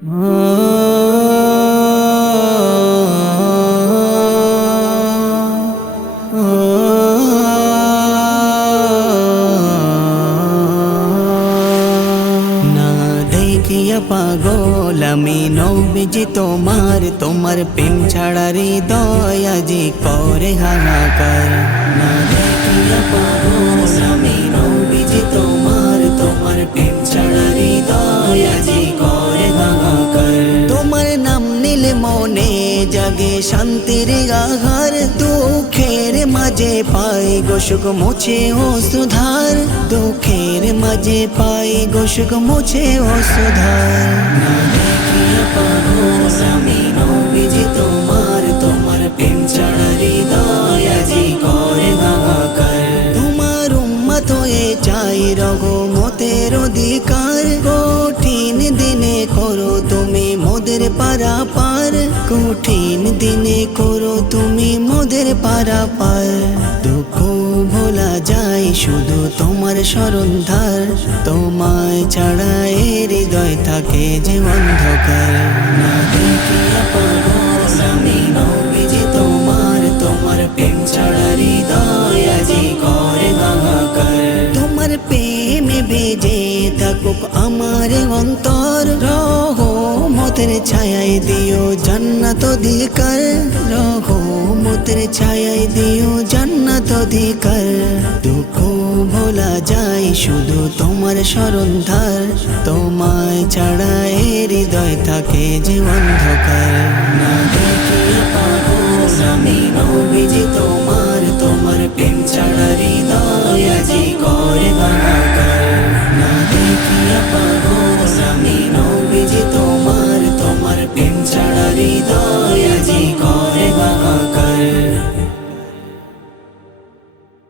পাগল আমি নবীজি তোমার প্রেম ছাড়া হৃদয় আজি করে হাহাকার। না দেখিয়া পাগল আমি নবীজি তোমার প্রেম ছাড়া হৃদয় আজি করে হাহাকার। তোমার নাম নিলে মনে জাগে শান্তির আহার, দুঃখের মাঝে পাই গো সুখ মুছে অশ্রুধার, দুঃখের মাঝে পাই গো সুখ মুছে অশ্রুধার। না দেখিয়া পাগল আমি নবীজি তোমার প্রেম ছাড়া হৃদয় আজি করে হাহাকার। তোমার উম্মত হয়ে চাই রহমতের অধিকার, কঠিন দিনে করো তুমি মোদের পারাপার, কঠিন দিনে করো তুমি মোদের পারাপার। দুঃখ ভোলা যায় শুধু তোমার স্মরণধার, তোমায় ছাড়া হৃদয় থাকে যে অন্ধকার। না দেখিয়া পাগল আমি নবীজি তোমার প্রেম ছাড়া হৃদয় আজি করে হাহাকার। তোমার প্রেমে বেজে থাকুক আমার অন্তর, রহমতের ছায়ায় দিও জান্নাত অধিকার, রহমতের ছায়ায় দিও জান্নাত অধিকার। দুঃখ ভোলা যায় শুধু তোমার স্মরণধার, তোমায় ছাড়া হৃদয় থাকে যে অন্ধকার। না দেখিয়া পাগল আমি নবীজি তোমার প্রেম ছাড়া হৃদয়